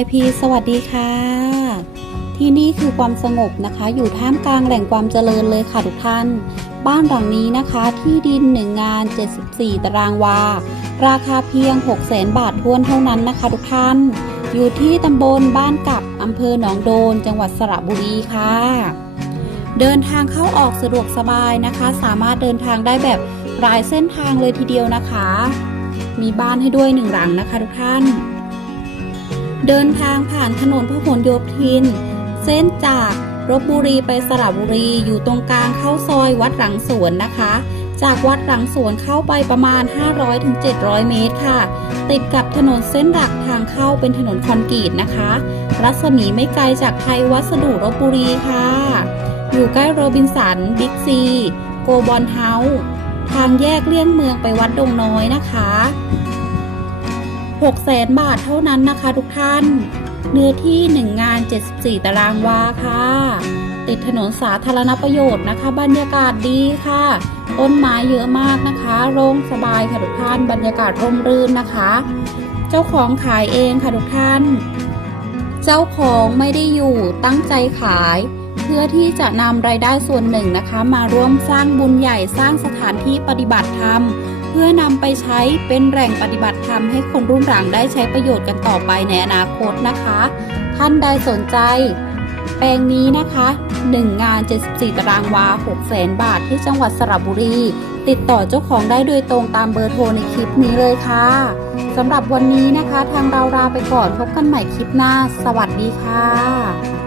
YP สวัสดีค่ะ ที่นี่คือความสงบนะคะ อยู่ท่ามกลางแหล่งความเจริญเลยค่ะทุกท่าน บ้านหลังนี้นะคะที่ดิน1งงาน 74 ตารางวา ราคาเพียง 6 0 0 0 0บาททวนเท่านั้นนะคะทุกท่าน อยู่ที่ตำบลบ้านกับอำเภอหนองโดน จังหวัดสระบุรีค่ะ เดินทางเข้าออกสะดวกสบายนะคะ สามารถเดินทางได้แบบหลายเส้นทางเลยทีเดียวนะคะ มีบ้านให้ด้วยหนึ่งหลังนะคะทุกท่าน เดินทางผ่านถนนพหลโยธิน เส้นจากรบบุรีไปสระบุรีอยู่ตรงกลางเข้าซอยวัดหลังสวนนะคะ จากวัดหลังสวนเข้าไปประมาณ 500-700 เมตรค่ะ ติดกับถนนเส้นหลักทางเข้าเป็นถนนคอนกรีตนะคะ รัศมีไม่ไกลจากไทยวัสดุรบบุรีค่ะ อยู่ใกล้โรบินสัน บิ๊กซี โกบอลเฮาส์ทางแยกเลี่ยงเมืองไปวัดดงน้อยนะคะ 6แสนบาทเท่านั้นนะคะทุกท่าน เนื้อที่ 1 งาน 74 ตารางวาค่ะ ติดถนนสาธารณประโยชน์นะคะ บรรยากาศดีค่ะ ต้นไม้เยอะมากนะคะ โล่งสบายค่ะทุกท่าน บรรยากาศร่มรื่นนะคะ เจ้าของขายเองค่ะทุกท่าน เจ้าของไม่ได้อยู่ตั้งใจขายเพื่อที่จะนำรายได้ส่วนหนึ่งนะคะ มาร่วมสร้างบุญใหญ่สร้างสถานที่ปฏิบัติธรรม เพื่อนำไปใช้เป็นแหล่งปฏิบัติธรรมให้คนรุ่นหลังได้ใช้ประโยชน์กันต่อไปในอนาคตนะคะ ท่านใดสนใจ แปลงนี้นะคะ 1 งาน 74 ตารางวา 6แสนบาทที่จังหวัดสระบุรี ติดต่อเจ้าของได้โดยตรงตามเบอร์โทรในคลิปนี้เลยค่ะสำหรับวันนี้นะคะ ทางเราลาไปก่อนพบกันใหม่คลิปหน้า สวัสดีค่ะ